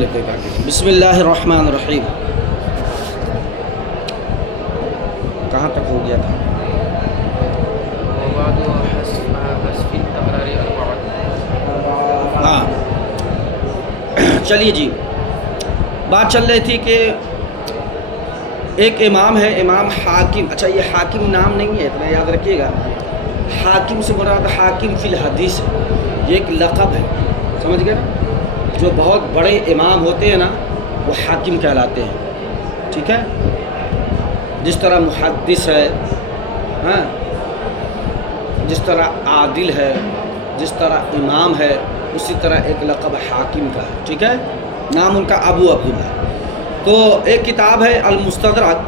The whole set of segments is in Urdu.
لیتے ہیں. بسم اللہ الرحمن الرحیم. کہاں تک ہو گیا تھا؟ ہاں چلیے جی، بات چل رہی تھی کہ ایک امام ہے، امام حاکم. اچھا یہ حاکم نام نہیں ہے، اتنا یاد رکھیے گا. حاکم سے مراد حاکم فی الحدیث ہے، یہ ایک لقب ہے، سمجھ گئے نا. جو بہت بڑے امام ہوتے ہیں نا وہ حاکم کہلاتے ہیں، ٹھیک ہے. جس طرح محدث ہے، ہاں، جس طرح عادل ہے، جس طرح امام ہے، اسی طرح ایک لقب حاکم کا ہے، ٹھیک ہے. نام ان کا ابو عبداللہ. تو ایک کتاب ہے المستدرک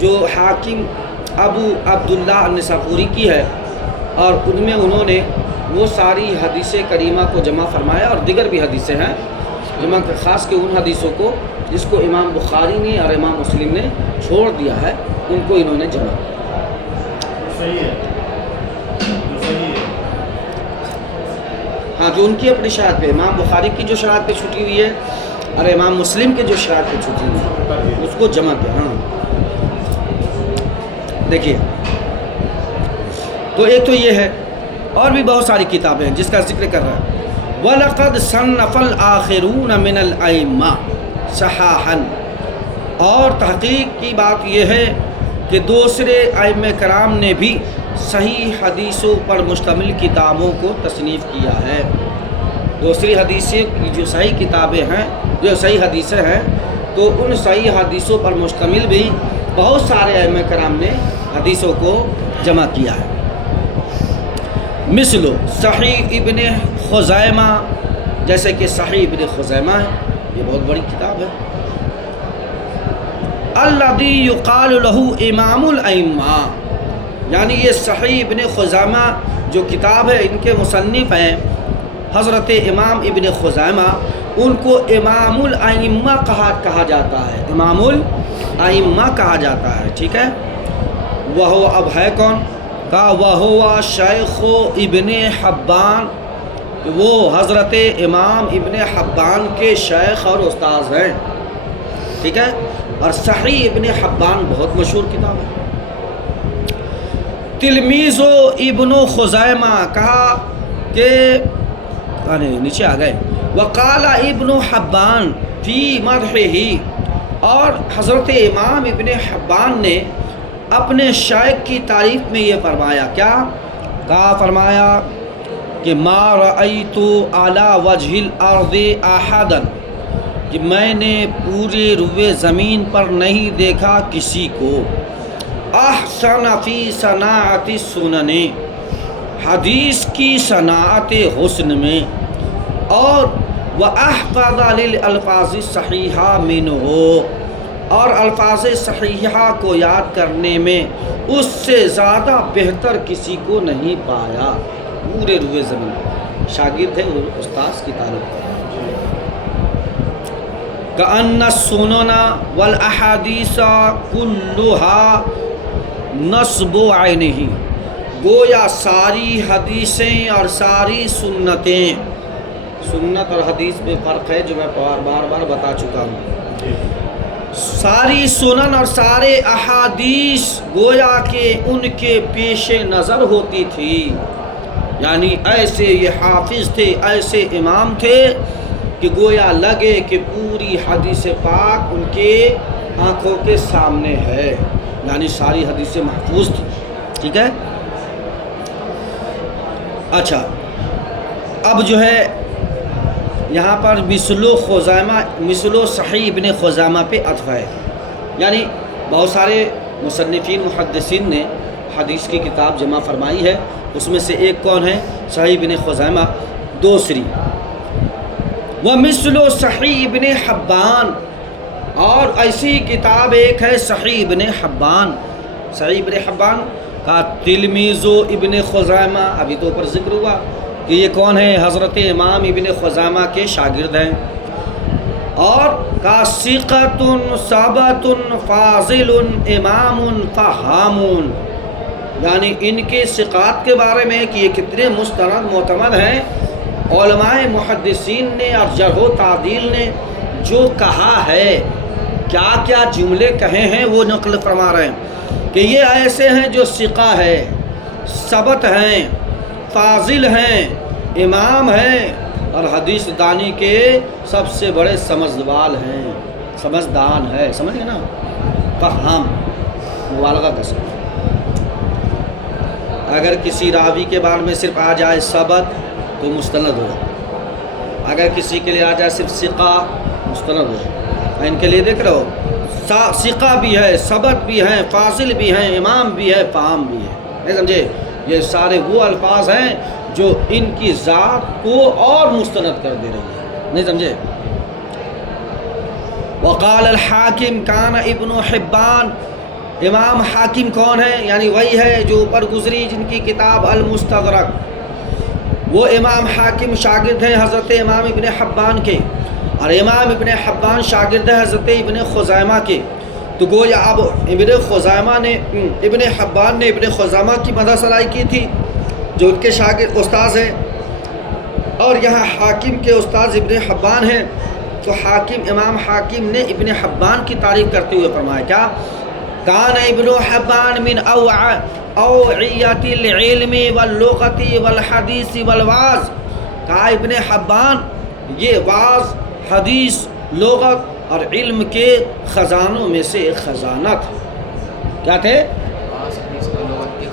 جو حاکم ابو عبداللہ النساپوری کی ہے، اور ان میں انہوں نے وہ ساری حدیث کریمہ کو جمع فرمایا، اور دیگر بھی حدیثیں ہیں جمع، خاص کے ان حدیثوں کو جس کو امام بخاری نے اور امام مسلم نے چھوڑ دیا ہے، ان کو انہوں نے جمع کیا. ہاں جو ان کی اپنی شرائط پہ، امام بخاری کی جو شرائط پہ چھٹی ہوئی ہے اور امام مسلم کے جو شرائط پہ چھٹی ہوئی ہے اس کو جمع کیا. ہاں دیکھیے، تو ایک تو یہ ہے، اور بھی بہت ساری کتابیں ہیں جس کا ذکر کر رہا ہے. وَلَقَدْ صَنَّفَ الْآخِرُونَ مِنَ الْأَئِمَّةِ صَحَاحًا، اور تحقیق کی بات یہ ہے کہ دوسرے ائمہ کرام نے بھی صحیح حدیثوں پر مشتمل کتابوں کو تصنیف کیا ہے. دوسری حدیثیں کی جو صحیح کتابیں ہیں، جو صحیح حدیثیں ہیں، تو ان صحیح حدیثوں پر مشتمل بھی بہت سارے ائمہ کرام نے حدیثوں کو جمع کیا ہے. مثل صحیح ابن خزیمہ، جیسے کہ صحیح ابن خزیمہ ہے، یہ بہت بڑی کتاب ہے. الذی یقال لہ امام الائمہ، یعنی یہ صحیح ابن خزیمہ جو کتاب ہے، ان کے مصنف ہیں حضرت امام ابن خزیمہ، ان کو امام الائمہ کہا جاتا ہے، امام الائمہ کہا جاتا ہے، ٹھیک ہے. وہ اب ہے کون؟ کہا وہ شیخ ابن حبان، وہ حضرت امام ابن حبان کے شیخ اور استاذ ہیں، ٹھیک ہے. اور صحیح ابن حبان بہت مشہور کتاب ہے. تلمیذ ابن خزیمہ، کہا کہ نیچے آ گئے. وقال ابن حبان فی مدحہ، اور حضرت امام ابن حبان نے اپنے شیخ کی تعریف میں یہ فرمایا، کیا کہا؟ فرمایا کہ ما رأیت علی وجہ الارض احدا، کہ میں نے پورے روئے زمین پر نہیں دیکھا کسی کو احسن فی صناعت السنن، حدیث کی صناعت حسن میں، اور وَأَحْفَظَ لِلْأَلْفَاظِ الصَّحِيحَةِ مِنْهُ، اور الفاظ صحیحہ کو یاد کرنے میں اس سے زیادہ بہتر کسی کو نہیں پایا پورے روئے زمین. شاگرد ہے اور استاذ کی تعریف. كأن السنن والأحاديث كلها نصب عینہ، گویا ساری حدیثیں اور ساری سنتیں، سنت اور حدیث میں فرق ہے جو میں بار بار بتا چکا ہوں. ساری سنن اور سارے احادیث گویا کہ ان کے پیش نظر ہوتی تھی، یعنی ایسے یہ حافظ تھے، ایسے امام تھے کہ گویا لگے کہ پوری حدیث پاک ان کے آنکھوں کے سامنے ہے، یعنی ساری حدیثیں محفوظ تھی، ٹھیک ہے. اچھا، اب جو ہے یہاں پر مثل صحیح ابن خزیمہ پہ عطف ہے، یعنی بہت سارے مصنفین محدثین نے حدیث کی کتاب جمع فرمائی ہے، اس میں سے ایک کون ہے؟ صحیح ابن خزیمہ. دوسری ومثل صحیح ابن حبان، اور ایسی کتاب ایک ہے صحیح ابن حبان. صحیح ابن حبان کا تلمیذ ابن خزیمہ، ابھی تو اوپر ذکر ہوا کہ یہ کون ہے؟ حضرت امام ابن خزیمہ کے شاگرد ہیں. اور کا ثقۃ ثبت فاضل امام فہام، یعنی ان کے ثقات کے بارے میں کہ یہ کتنے مستند معتمد ہیں، علماء محدثین نے اور جرح و تعدیل نے جو کہا ہے، کیا کیا جملے کہے ہیں وہ نقل فرما رہے ہیں کہ یہ ایسے ہیں جو ثقہ ہے، ثبت ہیں، فاضل ہیں، امام ہیں، اور حدیث دانی کے سب سے بڑے سمجھوال ہیں، سمجھدان ہے، سمجھ گئے نا، فہام مبالغہ کا سبب۔ اگر کسی راوی کے بارے میں صرف آ جائے ثبت تو مستند ہوگا، اگر کسی کے لیے آ جائے صرف ثقہ مستند ہوگا۔ ان کے لیے دیکھ رہے ہو، ثقہ بھی ہے، ثبت بھی ہے، فاضل بھی ہیں، امام بھی ہے، فہام بھی ہے، نہیں سمجھے؟ یہ سارے وہ الفاظ ہیں جو ان کی ذات کو اور مستند کر دے رہی ہے، نہیں سمجھے؟ وقال الحاکم کان ابن حبان، امام حاکم کون ہے؟ یعنی وہی ہے جو اوپر گزری جن کی کتاب المستدرک، وہ امام حاکم شاگرد ہیں حضرت امام ابن حبان کے، اور امام ابن حبان شاگرد ہے حضرت ابن خزیمہ کے۔ تو گویا اب ابن حبان نے ابن خزیمہ کی مدح ثنائی کی تھی جو ان کے شاگرد استاذ ہیں، اور یہاں حاکم کے استاذ ابن حبان ہیں، تو امام حاکم نے ابن حبان کی تعریف کرتے ہوئے فرمایا کیا؟ کان ابن حبان من اوعیت العلم واللغت والحدیث والواعظ، کہا ابن حبان یہ واعظ، حدیث، لغت اور علم کے خزانوں میں سے ایک خزانہ تھا۔ کیا تھے؟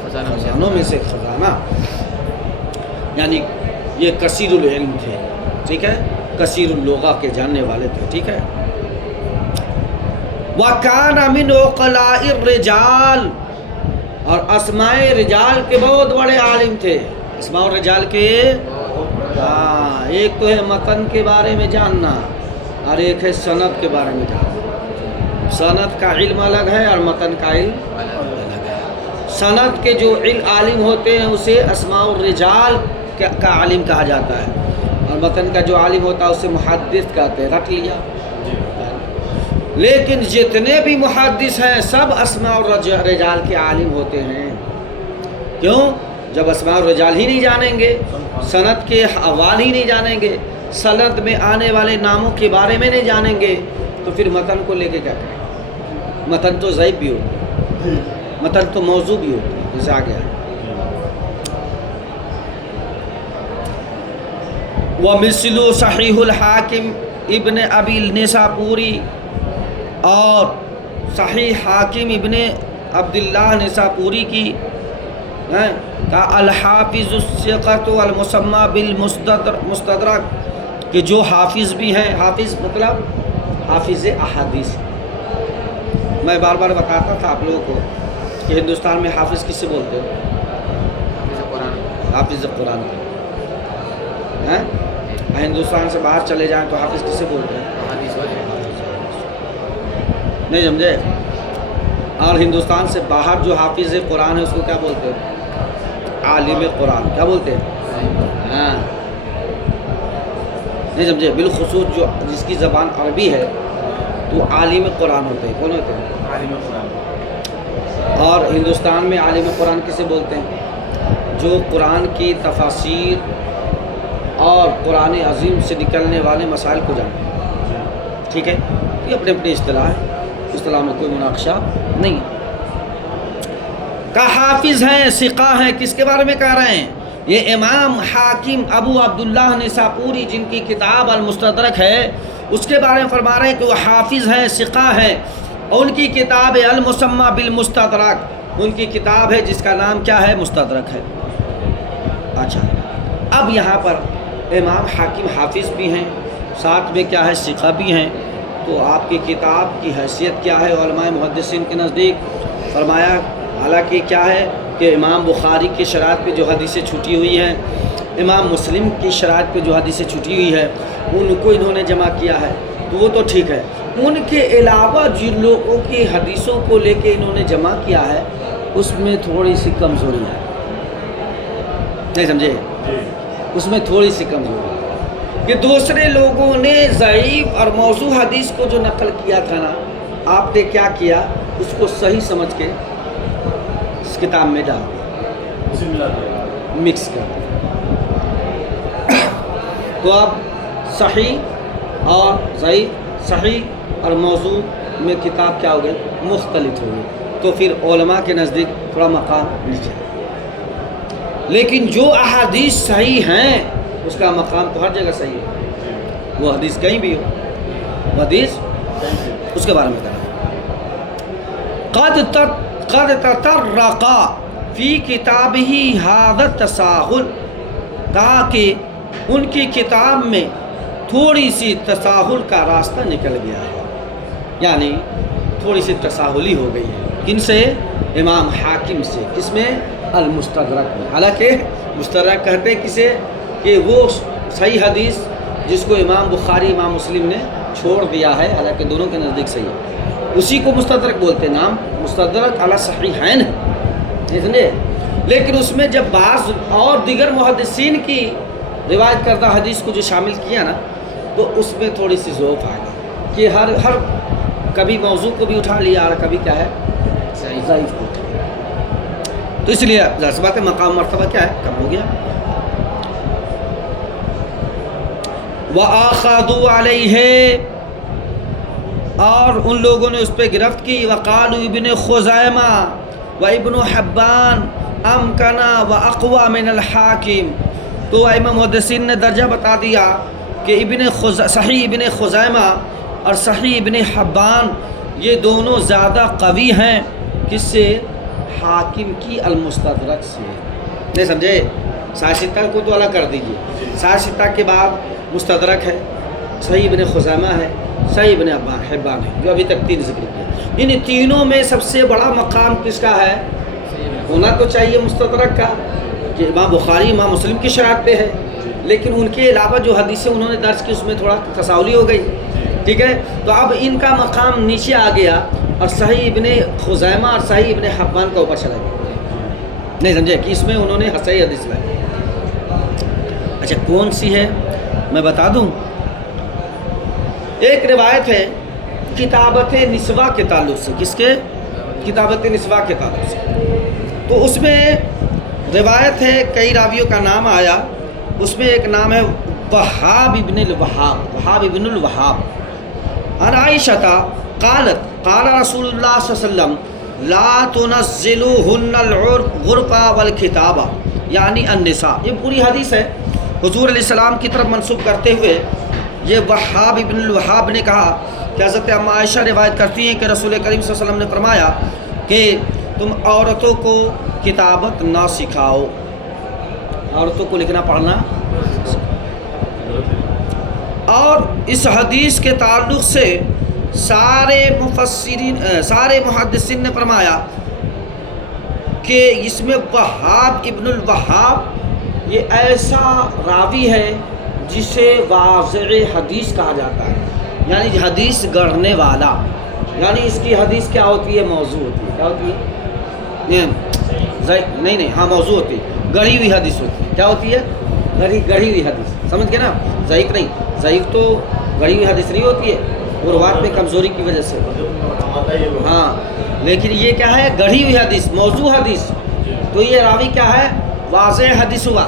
خزانوں میں سے ایک خزانہ، یعنی یہ کثیر العلم تھے، ٹھیک ہے، کثیر اللغہ کے جاننے والے تھے، ٹھیک ہے۔ وَكَانَ مِنْ عُقَلَاءِ الرِّجَالِ، اور اسماء رجال کے بہت بڑے عالم تھے۔ اسماء الرجال کے ایک تو ہے متن کے بارے میں جاننا، اور ایک ہے سند کے بارے میں جاننا۔ سند کا علم الگ ہے اور متن کا علم الگ ہے۔ سند کے جو عالم ہوتے ہیں اسے اسماء الرجال کا عالم کہا جاتا ہے، اور متن کا جو عالم ہوتا ہے اسے محدث کہتے ہیں، رکھ لیا۔ لیکن جتنے بھی محدث ہیں سب اسماء الرجال کے عالم ہوتے ہیں۔ کیوں؟ جب اسماء الرجال ہی نہیں جانیں گے، سند کے احوال ہی نہیں جانیں گے، سند میں آنے والے ناموں کے بارے میں نہیں جانیں گے، تو پھر متن کو لے کے کیا کریں؟ متن تو ضعیف بھی ہوتا ہے، متن تو موضوع بھی ہوتا ہے، جیسے آ گیا ہے۔ وَمِثْلُ صحیح الحاکم ابن ابی النساپوری، اور صحیح حاکم ابن عبداللہ نساپوری کی کا الحافظ الثقۃ والمسمى بالمستدرک، کہ جو حافظ بھی ہیں، حافظ مطلب حافظ احادیث۔ میں بار بار بتاتا تھا آپ لوگوں کو کہ ہندوستان میں حافظ کس سے بولتے ہیں؟ حافظ قرآن۔ ہندوستان سے باہر چلے جائیں تو حافظ کس سے بولتے ہیں؟ نہیں سمجھے؟ اور ہندوستان سے باہر جو حافظ قرآن ہے اس کو کیا بولتے ہیں؟ عالم قرآن۔ کیا بولتے ہیں؟ ہاں، نہیں سمجھے؟ بالخصوص جس کی زبان عربی ہے تو عالم قرآن ہوتے ہیں۔ کون ہوتے ہیں؟ عالم قرآن۔ اور ہندوستان میں عالم قرآن کسے بولتے ہیں؟ جو قرآن کی تفاسیر اور قرآن عظیم سے نکلنے والے مسائل کو جانتے ہیں، ٹھیک ہے؟ یہ اپنے اپنے اصطلاح ہے، اصطلاح میں کوئی مناقشہ نہیں۔ کا حافظ ہیں، ثقہ ہیں، کس کے بارے میں کہہ رہے ہیں؟ یہ امام حاکم ابو عبداللہ نساپوری جن کی کتاب المستدرک ہے اس کے بارے میں فرما رہے ہیں کہ وہ حافظ ہیں، ثقہ ہیں، اور ان کی کتاب المسمى بالمستدرک، ان کی کتاب ہے جس کا نام کیا ہے؟ مستدرک ہے۔ اچھا، اب یہاں پر امام حاکم حافظ بھی ہیں، ساتھ میں کیا ہے؟ ثقہ بھی ہیں، تو آپ کی کتاب کی حیثیت کیا ہے علماء محدثین کے نزدیک؟ فرمایا حالانکہ کیا ہے کہ امام بخاری کی شرائط پہ جو حدیثیں چھٹی ہوئی ہیں، امام مسلم کی شرائط پہ جو حدیثیں چھٹی ہوئی ہے ان کو انہوں نے جمع کیا ہے، تو وہ تو ٹھیک ہے۔ ان کے علاوہ جن لوگوں کی حدیثوں کو لے کے انہوں نے جمع کیا ہے اس میں تھوڑی سی کمزوری ہے، نہیں سمجھے؟ اس میں تھوڑی سی کمزوری ہے کہ دوسرے لوگوں نے ضعیف اور موضوع حدیث کو جو نقل کیا تھا نا، آپ نے کیا کیا؟ اس کو صحیح سمجھ کے اس کتاب میں ڈال دیا، مکس کر دیا۔ تو اب صحیح اور ضعیف صحیح اور موضوع میں کتاب کیا ہو گئی؟ مختلف ہو گئی، تو پھر علماء کے نزدیک تھوڑا مقام نیچے ہے۔ لیکن جو احادیث صحیح ہیں اس کا مقام تو ہر جگہ صحیح ہے، وہ حدیث کہیں بھی ہو، وہ حدیث اس کے بارے میں کہنا قد تطرق فی کتابہ ھذا التساہل، کہا کہ ان کی کتاب میں تھوڑی سی تساہل کا راستہ نکل گیا ہے، یعنی تھوڑی سی تساہلی ہو گئی ہے۔ کن سے؟ امام حاکم سے۔ کس میں؟ المستدرک میں۔ حالانکہ مستدرک کہتے کسے؟ کہ وہ صحیح حدیث جس کو امام بخاری امام مسلم نے چھوڑ دیا ہے، حالانکہ دونوں کے نزدیک صحیح ہے، اسی کو مستدرک بولتے ہیں۔ نام مستدرک علی صحیحین ہے، لیکن اس میں جب بعض اور دیگر محدثین کی روایت کردہ حدیث کو جو شامل کیا نا، تو اس میں تھوڑی سی ضعف آ گئی کہ ہر کبھی موضوع کو بھی اٹھا لیا اور کبھی کیا ہے ضعیف کو اٹھا لیا، تو اس لیے ظاہر سی بات ہے مقام مرتبہ کیا ہے؟ کم ہو گیا۔ وَآخَذُوا عَلَيْهِ، اور ان لوگوں نے اس پہ گرفت کی۔ وَقَالُوا ابن خُزَیمہ وَابن حبان أَمْكَنَ وَأَقْوَى مِنَ الْحَاكِمِ، تو ائمہ محدثین نے درجہ بتا دیا کہ صحیح ابن خزیمہ اور صحیح ابن حبان یہ دونوں زیادہ قوی ہیں، کس سے؟ حاکم کی المستدرک سے۔ نہیں سمجھے؟ صحیح ستہ کو تو الگ کر دیجئے، صحیح ستہ کے بعد مستدرک ہے، صحیح ابن خزیمہ ہے، صحیح ابن حبان ہے، جو ابھی تک تین ذکر کیا۔ ان تینوں میں سب سے بڑا مقام کس کا ہے؟ ہونا تو چاہیے مستدرک کا، کہ امام بخاری امام مسلم کی شرائط پہ ہے، لیکن ان کے علاوہ جو حدیثیں انہوں نے درج کی اس میں تھوڑا تساہلی ہو گئی، ٹھیک ہے؟ تو اب ان کا مقام نیچے آ گیا اور صحیح ابن خزیمہ اور صحیح ابن حبان کا اوپر چلا گیا۔ نہیں سمجھے کہ اس میں انہوں نے صحیح حدیث لائی۔ اچھا کون سی ہے میں بتا دوں؟ ایک روایت ہے کتابت نسواء کے تعلق سے۔ کس کے؟ کتابت نسواء کے تعلق سے۔ تو اس میں روایت ہے، کئی راویوں کا نام آیا، اس میں ایک نام ہے وہاب ابن الوہاب عن عائشہ قالت قال رسول اللہ صلی اللہ علیہ وسلم لا تنزلوهن الغرفہ والکتابہ، یعنی النساء۔ یہ پوری حدیث ہے حضور علیہ السلام کی طرف منسوب کرتے ہوئے یہ وہاب ابن الوہاب نے کہا کہ حضرت ام عائشہ روایت کرتی ہیں کہ رسول کریم صلی اللہ علیہ وسلم نے فرمایا کہ تم عورتوں کو کتابت نہ سکھاؤ، عورتوں کو لکھنا پڑھنا۔ اور اس حدیث کے تعلق سے سارے محدثین نے فرمایا کہ اس میں وہاب ابن الوہاب یہ ایسا راوی ہے جسے واضع حدیث کہا جاتا ہے، یعنی حدیث گڑھنے والا، یعنی اس کی حدیث کیا ہوتی ہے؟ موضوع ہوتی ہے۔ کیا ہوتی ہے؟ نہیں ہاں موضوع ہوتی ہے، گڑھی ہوئی حدیث ہوتی ہے۔ کیا ہوتی ہے؟ گڑھی ہوئی حدیث، سمجھ گئے نا؟ ضعیف نہیں، ضعیف تو گڑھی ہوئی حدیث نہیں ہوتی ہے، وہ روایت میں کمزوری کی وجہ سے، ہاں، لیکن یہ کیا ہے؟ گڑھی ہوئی حدیث، موضوع حدیث۔ تو یہ راوی کیا ہے؟ واضح حدیث ہوا۔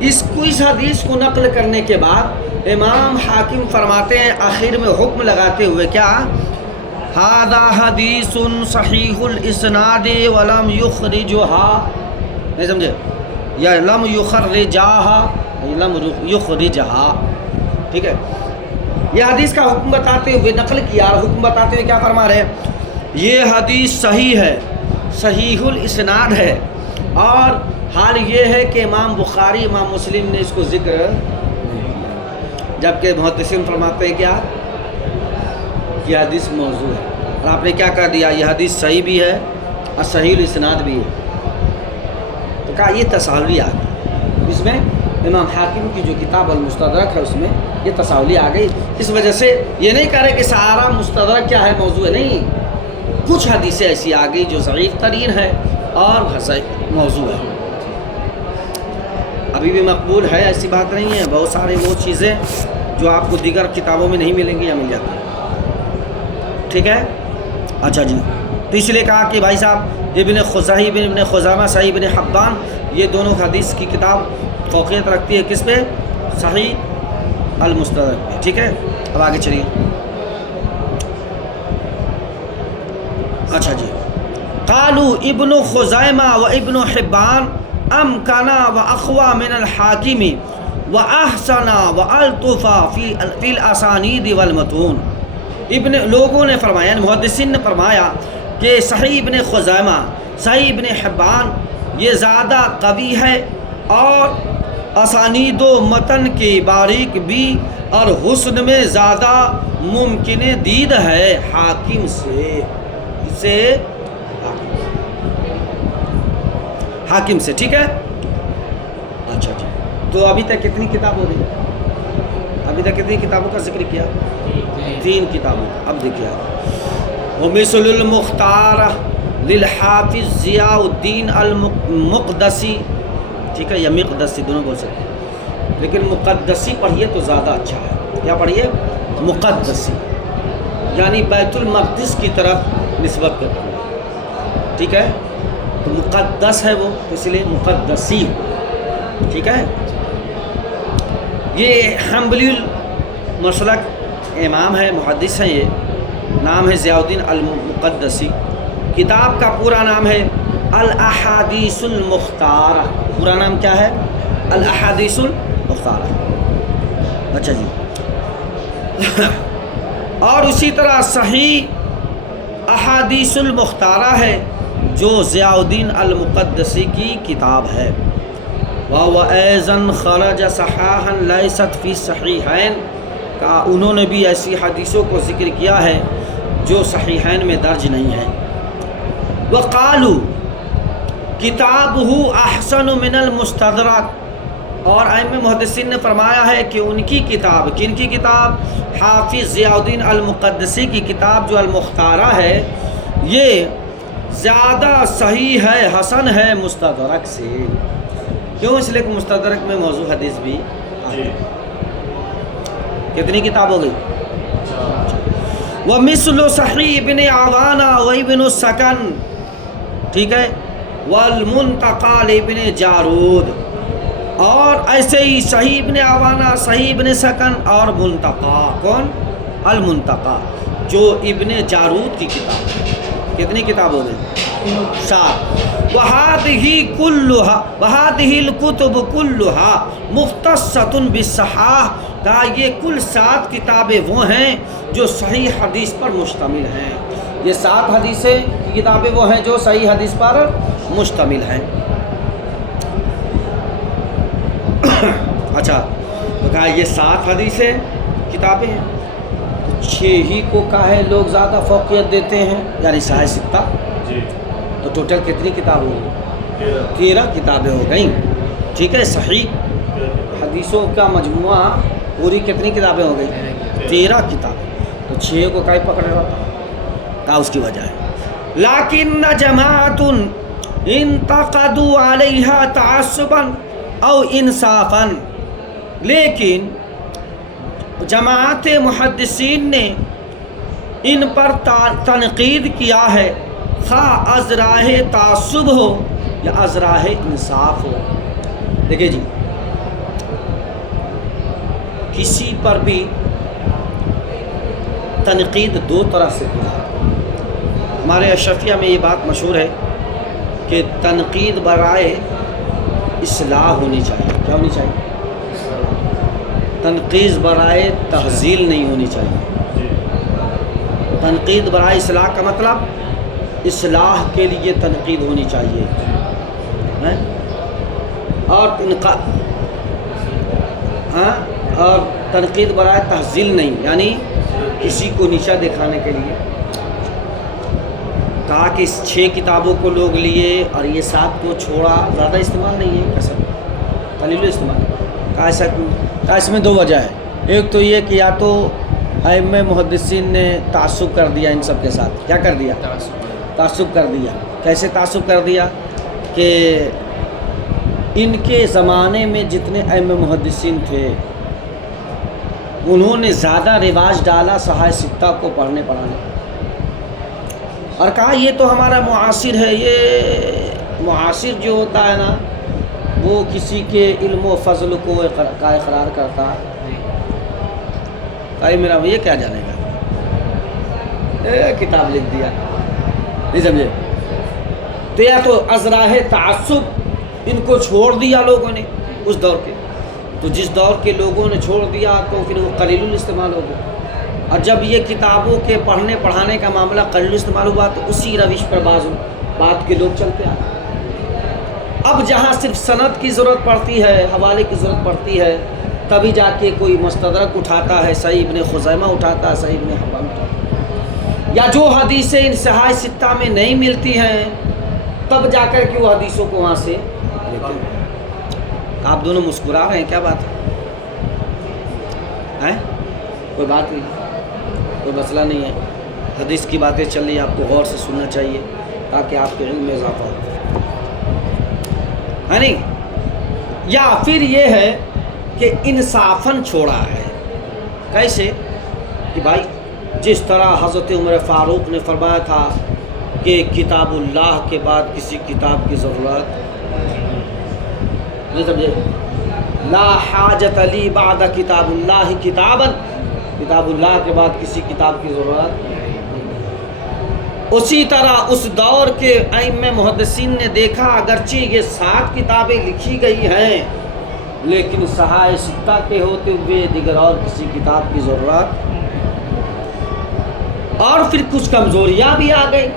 اس حدیث کو نقل کرنے کے بعد امام حاکم فرماتے ہیں آخر میں حکم لگاتے ہوئے کیا؟ ھذا حدیث صحیح الاسناد ولم یخرجھا، نہیں سمجھے؟ یا لم یخرجھا، ٹھیک ہے؟ یہ حدیث کا حکم بتاتے ہوئے نقل کیا، اور حکم بتاتے ہوئے کیا فرما رہے ہیں؟ یہ حدیث صحیح ہے، صحیح الاسناد ہے، اور حال یہ ہے کہ امام بخاری امام مسلم نے اس کو ذکر نہیں کیا، جبکہ محدثین فرماتے ہیں کیا؟ یہ حدیث موضوع ہے، اور آپ نے کیا کہہ دیا؟ یہ حدیث صحیح بھی ہے اور صحیح الاسناد بھی ہے، تو کہا یہ تساہلی آ گئی اس میں۔ امام حاکم کی جو کتاب المستدرک ہے اس میں یہ تساہلی آ گئی، اس وجہ سے یہ نہیں کہہ رہے کہ سارا مستدرک کیا ہے؟ موضوع ہے، نہیں، کچھ حدیثیں ایسی آ گئی جو ضعیف ترین ہے اور موضوع ہے، ابھی بھی مقبول ہے، ایسی بات نہیں ہے۔ بہت سارے وہ چیزیں جو آپ کو دیگر کتابوں میں نہیں ملیں گی یا مل جاتی ہیں، ٹھیک ہے؟ اچھا جی، تو اس لیے کہا کہ بھائی صاحب ابن خزیمہ صحیح ابن حبان یہ دونوں حدیث کی کتاب فوقیت رکھتی ہے کس پہ؟ صحیح المستدرک پہ، ٹھیک ہے؟ اب آگے چلیے۔ قالوا ابن خزیمہ و ابن حبان امکنا و اقوى من الحاکم و احسن و الطف فی الاسانید والمتون. لوگوں نے فرمایا، محدثین نے فرمایا کہ صحیح ابن خزیمہ، صحیح ابن حبان یہ زیادہ قوی ہے اور اسانید و متن کی باریک بھی اور حسن میں زیادہ ممکن دید ہے حاکم سے حاکم سے. ٹھیک ہے. اچھا جی، تو ابھی تک کتنی کتاب ہو گئی؟ ابھی تک کتنی کتابوں کا ذکر کیا؟ 3 کتابوں. اب دیکھیے، ومثل المختار للحافظ ضیاء الدین المقدسی. ٹھیک ہے، یا مقدسی دونوں بول سکتے ہیں، لیکن مقدسی پڑھیے تو زیادہ اچھا ہے. کیا پڑھیے؟ مقدسی، یعنی بیت المقدس کی طرف نسبت کرتے ہیں. ٹھیک ہے، تو مقدس ہے وہ، اس لیے مقدسی. ٹھیک ہے. یہ حنبلی المسلک امام ہے، محدث ہیں. یہ نام ہے ضیاء الدین المقدسی. کتاب کا پورا نام ہے الاحادیث المختارہ. پورا نام کیا ہے؟ الاحادیث المختارہ. اچھا جی. اور اسی طرح صحیح احادیث المختارہ ہے جو ضیاء الدین المقدسی کی کتاب ہے. وَهُوَ أَيْضًا خَرَجَ صَحَاحًا لَيْسَتْ فِي الصَّحِيحَيْنِ. کا انہوں نے بھی ایسی حدیثوں کو ذکر کیا ہے جو صحیحین میں درج نہیں ہے. وَقَالُوا کتابہ احسن من المستدرک. اور ائمہ محدثین نے فرمایا ہے کہ ان کی کتاب، کن کی کتاب؟ حافظ ضیاء الدین المقدسی کی کتاب جو المختارہ ہے، یہ زیادہ صحیح ہے، حسن ہے مستدرک سے. کیوں؟ اس لیے کہ مستدرک میں موضوع حدیث بھی آتی ہے. کتنی کتاب ہو گئی؟ وَمِثْلُ صحیح ابن عوانہ و ابن السکن. ٹھیک ہے. والمنتقى لابن جارود. اور ایسے ہی صحیح ابن عوانہ، صحیح ابن سکن اور منتقى. کون؟ المنتقى جو ابن جارود کی کتاب ہے. کتنی کتاب ہو گئی؟ 7. وَهَذِهِ الْكُتُبُ كُلُّهَا مُخْتَصَّةٌ بِالصَّحَاحِ. کہا یہ کل 7 کتابیں وہ ہیں جو صحیح حدیث پر مشتمل ہیں. یہ 7 حدیثیں کی کتابیں وہ ہیں جو صحیح حدیث پر مشتمل ہیں. اچھا، تو کہا یہ 7 حدیثیں کتابیں ہیں. 6 ہی کو کہے لوگ زیادہ فوقیت دیتے ہیں، یعنی صحیح 6. تو ٹوٹل کتنی کتاب ہوئی؟ 13 کتابیں ہو گئیں. ٹھیک ہے. صحیح حدیثوں کا مجموعہ پوری کتنی کتابیں ہو گئی؟ 13 کتابیں. تو 6 کو کہیں پکڑ رہا تھا. کہا اس کی وجہ ہے لیکن جماعت انتقدوا علیہا تعصبا او انصافا. لیکن جماعت محدثین نے ان پر تنقید کیا ہے، خواہ از راہ تعصب ہو یا از راہ انصاف ہو. دیکھیں جی، کسی پر بھی تنقید 2 طرح سے ہوتی ہے. ہمارے اشرفیہ میں یہ بات مشہور ہے کہ تنقید برائے اصلاح ہونی چاہیے. کیا ہونی چاہیے؟ تنقید برائے تہذیل نہیں ہونی چاہیے. تنقید برائے اصلاح کا مطلب اصلاح کے لیے تنقید ہونی چاہیے. اور تنقید برائے تہذیل نہیں، یعنی کسی کو نیچا دکھانے کے لیے. کہا کہ اس 6 کتابوں کو لوگ لیے اور یہ 7 کو چھوڑا. زیادہ استعمال نہیں ہے، کیسا قلیل استعمال. کہا ایسا کیوں؟ کہا اس میں 2 وجہ ہے. ایک تو یہ کہ یا تو ائمہ محدثین نے تعصب کر دیا ان سب کے ساتھ. کیا کر دیا؟ تعصب کر دیا. کیسے تعصب کر دیا؟ کہ ان کے زمانے میں جتنے ائمہ محدثین تھے انہوں نے زیادہ رواج ڈالا صحیح 6 کو پڑھنے پڑھانے، اور کہا یہ تو ہمارا معاصر ہے. یہ معاصر جو ہوتا ہے نا، وہ کسی کے علم و فضل کو کا اقرار کرتا. کہا میرا یہ کیا جانے گا، کتاب لکھ دیا. نہیں سمجھے؟ تو یا تو ازراہ تعصب ان کو چھوڑ دیا لوگوں نے اس دور کے، تو جس دور کے لوگوں نے چھوڑ دیا تو پھر وہ قلیل الاستعمال ہو گیا، اور جب یہ کتابوں کے پڑھنے پڑھانے کا معاملہ قلیل استعمال ہوا تو اسی روش پر بات کے لوگ چلتے آئے۔ اب جہاں صرف سند کی ضرورت پڑتی ہے، حوالے کی ضرورت پڑتی ہے، تبھی جا کے کوئی مستدرک اٹھاتا ہے، صحیح ابن خزیمہ اٹھاتا ہے، صحیح ابن حبان اٹھاتا ہے، یا جو حدیثیں ان صحاح ستہ میں نہیں ملتی ہیں تب جا کر کے وہ حدیثوں کو وہاں سے لیتے ہیں۔ آپ دونوں مسکرا رہے ہیں، کیا بات ہے؟ کوئی بات نہیں، کوئی مسئلہ نہیں ہے، حدیث کی باتیں چل رہی ہیں، آپ کو غور سے سننا چاہیے تاکہ آپ کے علم میں اضافہ ہو، ہے نہیں؟ یا پھر یہ ہے کہ انصافاً چھوڑا ہے، کیسے کہ بھائی جس طرح حضرت عمر فاروق نے فرمایا تھا کہ کتاب اللہ کے بعد کسی کتاب کی ضرورت نہیں، سمجھے؟ لا حاجت علی بعد کتاب اللہ کتابا، کتاب اللہ کے بعد کسی کتاب کی ضرورت نہیں۔ اسی طرح اس دور کے ائمہ محدثین نے دیکھا اگرچہ یہ 7 کتابیں لکھی گئی ہیں لیکن صحاح ستہ کے ہوتے ہوئے دیگر اور کسی کتاب کی ضرورت، اور پھر کچھ کمزوریاں بھی آ گئی،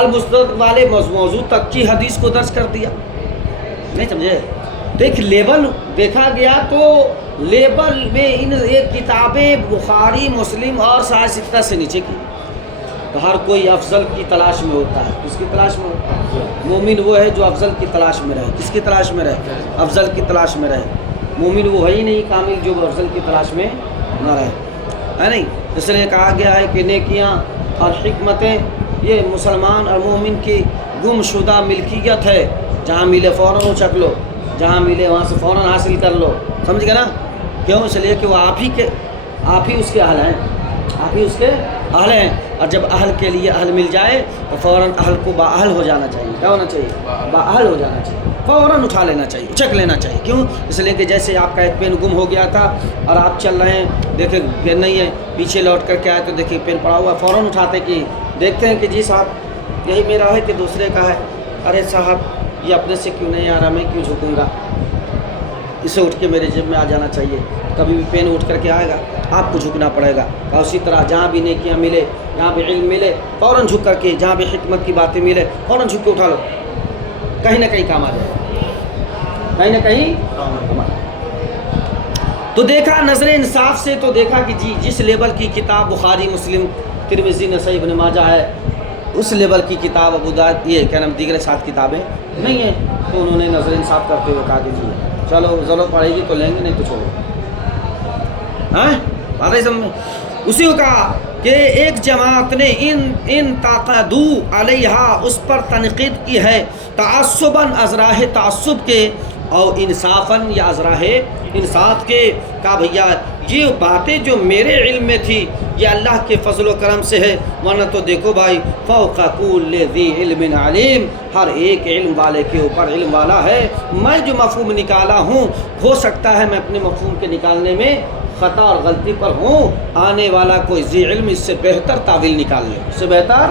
المستدرک والے موضوع تک کی حدیث کو درج کر دیا، نہیں سمجھے؟ دیکھ لیبل دیکھا گیا تو لیبل میں ان ایک کتابیں بخاری مسلم اور صحاح ستہ سے نیچے کی، تو ہر کوئی افضل کی تلاش میں ہوتا ہے، کس کی تلاش میں ہوتا ہے؟ مومن وہ ہے جو افضل کی تلاش میں رہے، کس کی تلاش میں رہے؟ افضل کی تلاش میں رہے، مومن وہ ہے ہی نہیں کامل جو افضل کی تلاش میں نہ رہے، ہے نہیں؟ اس لیے کہا گیا ہے کہ نیکیاں اور حکمتیں یہ مسلمان اور مومن کی گم شدہ ملکیت ہے، جہاں ملے فوراً اچک لو، جہاں ملے وہاں سے فوراً حاصل کر لو، سمجھ گئے نا؟ کیوں؟ اس لیے کہ وہ آپ ہی اس کے اہل ہیں، آپ ہی اس کے اہل ہیں، اور جب اہل کے لیے اہل مل جائے تو فوراً اہل کو بااہل ہو جانا چاہیے، کیا ہونا چاہیے؟ بااہل ہو جانا چاہیے، فوراً اٹھا لینا چاہیے، اچک لینا چاہیے، کیوں؟ اس لیے کہ جیسے آپ کا ایک پین گم ہو گیا تھا اور آپ چل رہے ہیں، دیکھیں پین نہیں ہے، پیچھے لوٹ کر کے آئے تو دیکھیں پین پڑا ہوا ہے، فوراً اٹھاتے کہ دیکھتے ہیں کہ جی صاحب یہی میرا ہے کہ دوسرے کا ہے، ارے صاحب یہ اپنے سے کیوں نہیں آ رہا، میں کیوں جھکوں گا، اسے اٹھ کے میرے جیب میں آ جانا چاہیے، کبھی بھی پین اٹھ کر کے آئے گا آپ کو جھکنا پڑے گا، اور اسی طرح جہاں بھی نیکیاں ملے، جہاں بھی علم ملے فوراً جھک کر کے، جہاں بھی حکمت کی باتیں ملے فوراً جھک کے اٹھا لو، کہیں نہ کہیں کام آ جائے گا، کہیں نہ کہیں کام آ جائے گا۔ تو دیکھا نظر انصاف سے، تو دیکھا کہ جی جس لیول کی کتاب بخاری مسلم ترمذی نسائی ابن ماجہ ہے اس لیول کی کتاب ابو داؤد یہ کیا نام دیگر 7 کتابیں نہیں ہیں، تو انہوں نے نظر انصاف کرتے ہوئے کہا کہ جی چلو ضرورت پڑے گی تو لیں گے، نہیں تو چھوڑو، ہاں بات ہے سمجھ۔ اسی کو کہا کہ ایک جماعت نے ان تاقدو علیہ اس پر تنقید کی ہے، تعصباً ازراہ تعصب کے اور انصافاً یا ازراہ انصاف کے، کہا بھیا یہ باتیں جو میرے علم میں تھی یہ اللہ کے فضل و کرم سے ہے، ورنہ تو دیکھو بھائی فوق کل ذی علم علیم، ہر ایک علم والے کے اوپر علم والا ہے، میں جو مفہوم نکالا ہوں ہو سکتا ہے میں اپنے مفہوم کے نکالنے میں خطا اور غلطی پر ہوں، آنے والا کوئی ذی علم اس سے بہتر تعویل نکال لے، اس سے بہتر